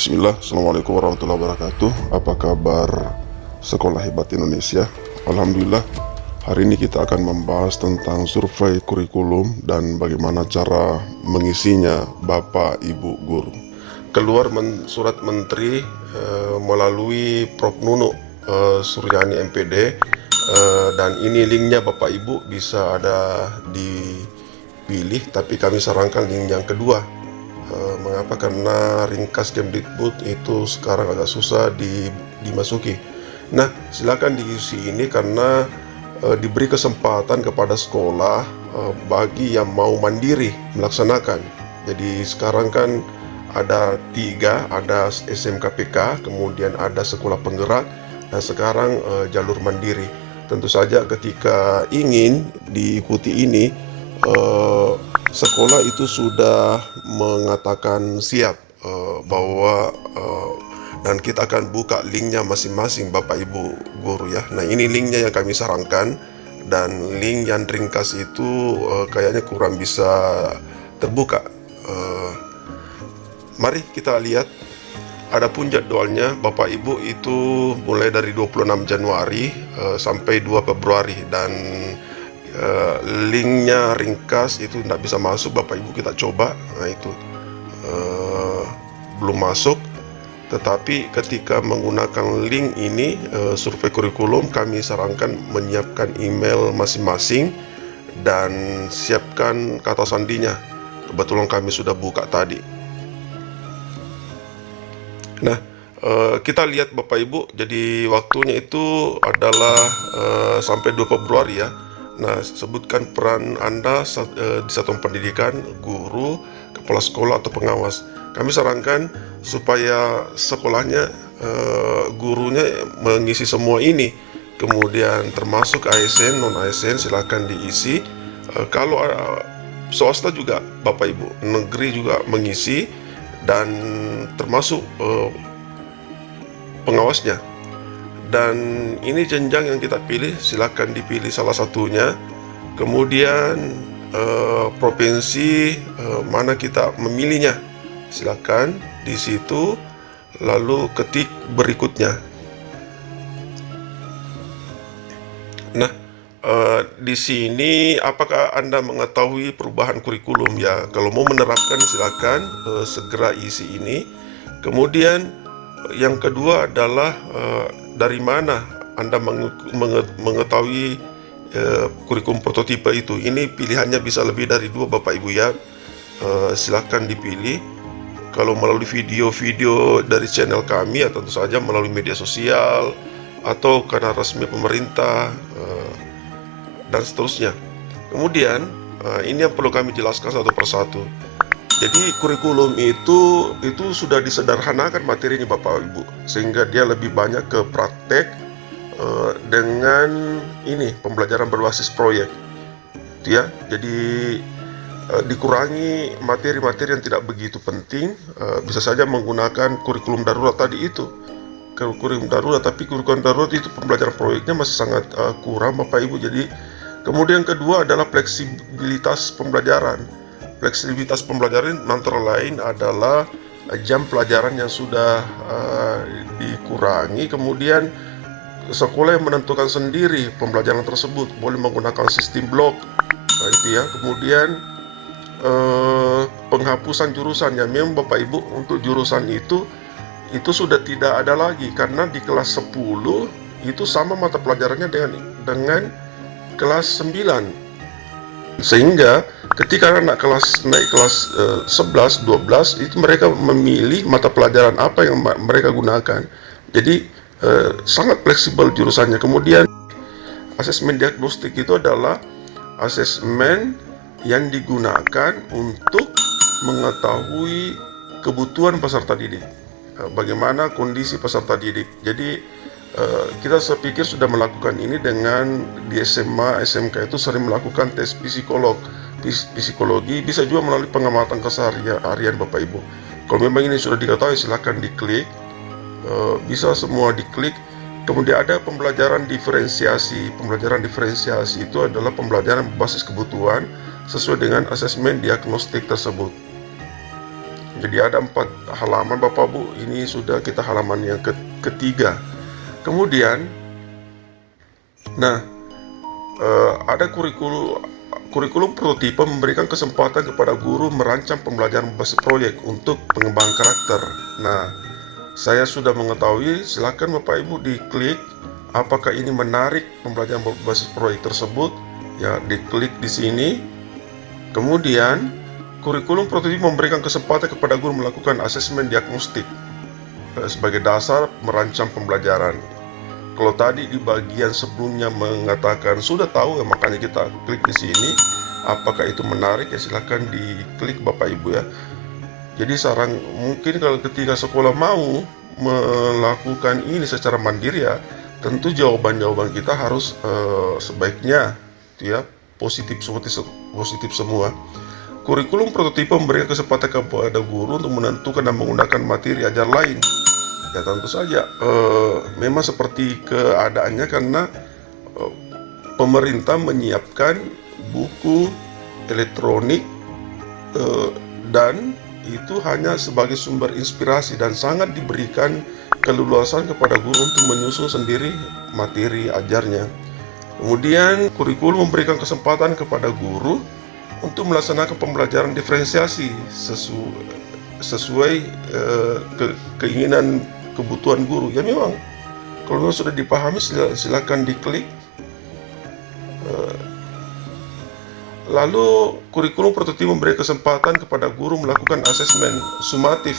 Bismillah, Assalamualaikum warahmatullahi wabarakatuh. Apa kabar Sekolah Hebat Indonesia? Alhamdulillah, hari ini kita akan membahas tentang survei kurikulum dan bagaimana cara mengisinya Bapak Ibu Guru. Keluar surat menteri melalui Prof. Nunu Suryani MPD, dan ini linknya Bapak Ibu bisa ada dipilih, tapi kami sarankan link yang kedua. Mengapa? Karena ringkas Kemdikbud itu sekarang agak susah dimasuki. Nah, silakan diisi ini karena diberi kesempatan kepada sekolah bagi yang mau mandiri melaksanakan. Jadi sekarang kan ada 3, ada SMKPK, kemudian ada sekolah penggerak, dan sekarang jalur mandiri. Tentu saja ketika ingin diikuti ini, sekolah itu sudah mengatakan siap bahwa dan kita akan buka linknya masing-masing Bapak Ibu Guru ya. Nah, ini linknya yang kami sarankan, dan link yang ringkas itu kayaknya kurang bisa terbuka. Mari kita lihat. Adapun jadwalnya Bapak Ibu itu mulai dari 26 Januari sampai 2 Februari, dan linknya ringkas itu tidak bisa masuk. Bapak Ibu kita coba, nah itu belum masuk. Tetapi ketika menggunakan link ini, survei kurikulum, kami sarankan menyiapkan email masing-masing dan siapkan kata sandinya. Kebetulan kami sudah buka tadi. Nah, kita lihat Bapak Ibu, jadi waktunya itu adalah sampai 2 Februari ya. Nah, sebutkan peran Anda di satuan pendidikan, guru, kepala sekolah atau pengawas. Kami sarankan supaya sekolahnya, gurunya mengisi semua ini. Kemudian termasuk ASN, non ASN silakan diisi. Kalau swasta juga Bapak Ibu, negeri juga mengisi, dan termasuk pengawasnya. Dan ini jenjang yang kita pilih, silakan dipilih salah satunya. Kemudian provinsi mana kita memilihnya, silakan di situ, lalu ketik berikutnya. Nah, di sini apakah Anda mengetahui perubahan kurikulum ya? Kalau mau menerapkan silakan segera isi ini. Kemudian yang kedua adalah dari mana Anda mengetahui kurikulum prototipe itu. Ini pilihannya bisa lebih dari 2 Bapak Ibu ya. Silakan dipilih. Kalau melalui video-video dari channel kami, ya tentu saja melalui media sosial atau kanal resmi pemerintah, dan seterusnya. Kemudian ini yang perlu kami jelaskan satu persatu. Jadi kurikulum itu sudah disederhanakan materinya Bapak Ibu, sehingga dia lebih banyak ke praktek dengan ini pembelajaran berbasis proyek ya. Jadi dikurangi materi-materi yang tidak begitu penting. Bisa saja menggunakan kurikulum darurat tadi itu, kurikulum darurat, tapi kurikulum darurat itu pembelajaran proyeknya masih sangat kurang Bapak Ibu. Jadi kemudian kedua adalah fleksibilitas pembelajaran. Fleksibilitas pembelajaran antara lain adalah jam pelajaran yang sudah dikurangi. Kemudian sekolah yang menentukan sendiri pembelajaran tersebut, boleh menggunakan sistem blok, nah itu ya. Kemudian penghapusan jurusan ya. Memang Bapak Ibu untuk jurusan itu sudah tidak ada lagi, karena di kelas 10 itu sama mata pelajarannya dengan kelas 9. Sehingga ketika anak naik kelas 11, 12 itu mereka memilih mata pelajaran apa yang mereka gunakan. Jadi sangat fleksibel jurusannya. Kemudian asesmen diagnostik itu adalah asesmen yang digunakan untuk mengetahui kebutuhan peserta didik, bagaimana kondisi peserta didik. Jadi kita sepikir sudah melakukan ini dengan di SMA, SMK itu sering melakukan tes psikologi, bisa juga melalui pengamatan keseharian Bapak Ibu. Kalau memang ini sudah diketahui, silakan diklik, bisa semua diklik. Kemudian ada pembelajaran diferensiasi. Pembelajaran diferensiasi itu adalah pembelajaran berbasis kebutuhan sesuai dengan asesmen diagnostik tersebut. Jadi ada 4 halaman Bapak Bu, ini sudah kita halaman yang ketiga. Kemudian, nah, ada kurikulum prototipe memberikan kesempatan kepada guru merancang pembelajaran berbasis proyek untuk pengembangan karakter. Nah, saya sudah mengetahui, silakan Bapak Ibu diklik apakah ini menarik pembelajaran berbasis proyek tersebut. Ya, diklik di sini. Kemudian, kurikulum prototipe memberikan kesempatan kepada guru melakukan asesmen diagnostik sebagai dasar merancang pembelajaran. Kalau tadi di bagian sebelumnya mengatakan sudah tahu, ya makanya kita klik di sini. Apakah itu menarik, ya silakan diklik Bapak Ibu ya. Jadi saran mungkin kalau ketika sekolah mau melakukan ini secara mandiri, ya tentu jawaban-jawaban kita harus sebaiknya ya positif semua. Kurikulum prototipe memberikan kesempatan kepada guru untuk menentukan dan menggunakan materi ajar lain. Ya tentu saja memang seperti keadaannya, karena pemerintah menyiapkan buku elektronik dan itu hanya sebagai sumber inspirasi dan sangat diberikan keleluasan kepada guru untuk menyusun sendiri materi ajarnya. Kemudian kurikulum memberikan kesempatan kepada guru untuk melaksanakan pembelajaran diferensiasi sesuai keinginan kebutuhan guru. Ya memang kalau sudah dipahami silakan diklik. Lalu kurikulum prototipe memberi kesempatan kepada guru melakukan asesmen sumatif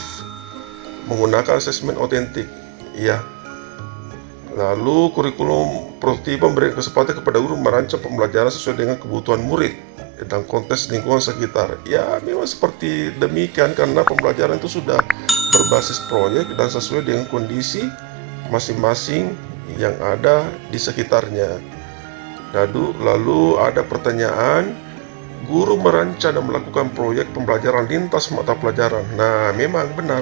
menggunakan asesmen otentik. Ya. Lalu kurikulum prototipe memberi kesempatan kepada guru merancang pembelajaran sesuai dengan kebutuhan murid dalam konteks lingkungan sekitar. Ya memang seperti demikian, karena pembelajaran itu sudah berbasis proyek dan sesuai dengan kondisi masing-masing yang ada di sekitarnya. Lalu ada pertanyaan, guru merancang dan melakukan proyek pembelajaran lintas mata pelajaran. Nah memang benar,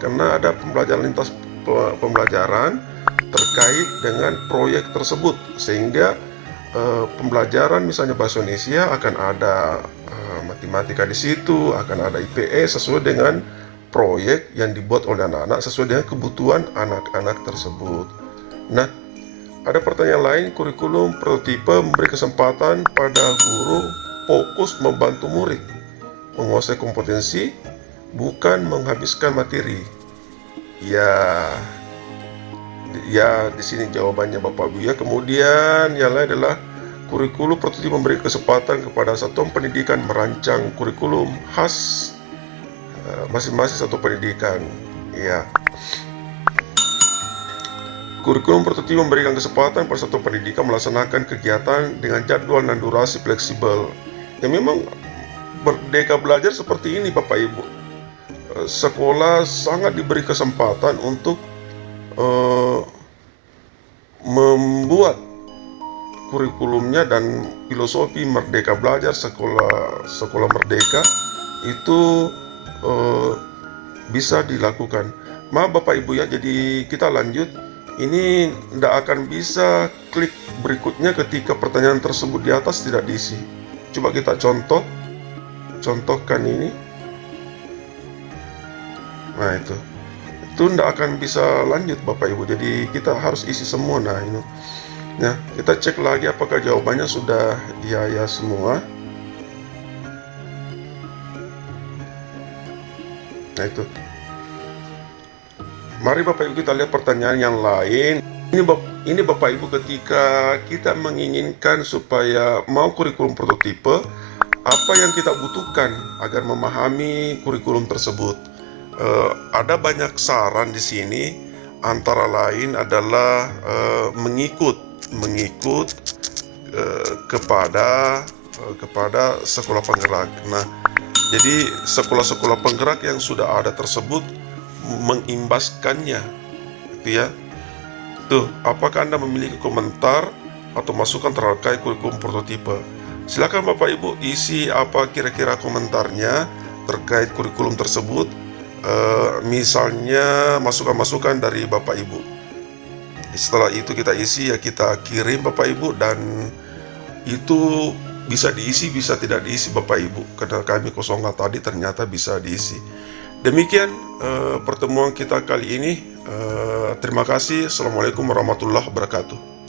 karena ada pembelajaran lintas pembelajaran terkait dengan proyek tersebut, sehingga pembelajaran misalnya bahasa Indonesia akan ada matematika di situ, akan ada IPS sesuai dengan proyek yang dibuat oleh anak-anak sesuai dengan kebutuhan anak-anak tersebut. Nah, ada pertanyaan lain, kurikulum prototipe memberi kesempatan pada guru fokus membantu murid menguasai kompetensi, bukan menghabiskan materi. Ya, di sini jawabannya Bapak Ibu ya. Kemudian yang lain adalah kurikulum prototipe memberi kesempatan kepada satuan pendidikan merancang kurikulum khas masing-masing satu pendidikan. Ya. Kurikulum prototipe memberikan kesempatan pada satuan pendidikan melaksanakan kegiatan dengan jadwal dan durasi fleksibel. Ya memang Merdeka Belajar seperti ini Bapak Ibu. Sekolah sangat diberi kesempatan untuk membuat kurikulumnya, dan filosofi Merdeka Belajar sekolah merdeka itu bisa dilakukan. Maaf Bapak Ibu ya, jadi kita lanjut. Ini tidak akan bisa klik berikutnya ketika pertanyaan tersebut di atas tidak diisi. Coba kita contohkan ini. Nah itu tidak akan bisa lanjut Bapak Ibu, jadi kita harus isi semua. Nah ini, nah kita cek lagi apakah jawabannya sudah ya semua. Nah itu, mari Bapak Ibu kita lihat pertanyaan yang lain. Ini Bapak Ibu, ketika kita menginginkan supaya mau kurikulum prototipe, apa yang kita butuhkan agar memahami kurikulum tersebut? Ada banyak saran di sini, antara lain adalah mengikut kepada sekolah penggerak. Nah, jadi sekolah-sekolah penggerak yang sudah ada tersebut mengimbaskannya, gitu ya. Tuh, apakah Anda memiliki komentar atau masukan terkait kurikulum prototipe? Silakan Bapak Ibu isi apa kira-kira komentarnya terkait kurikulum tersebut. Misalnya masukan-masukan dari Bapak Ibu. Setelah itu kita isi, ya kita kirim Bapak Ibu, dan itu bisa diisi bisa tidak diisi Bapak Ibu, karena kami kosongkan tadi ternyata bisa diisi. Demikian pertemuan kita kali ini. Terima kasih. Assalamualaikum warahmatullahi wabarakatuh.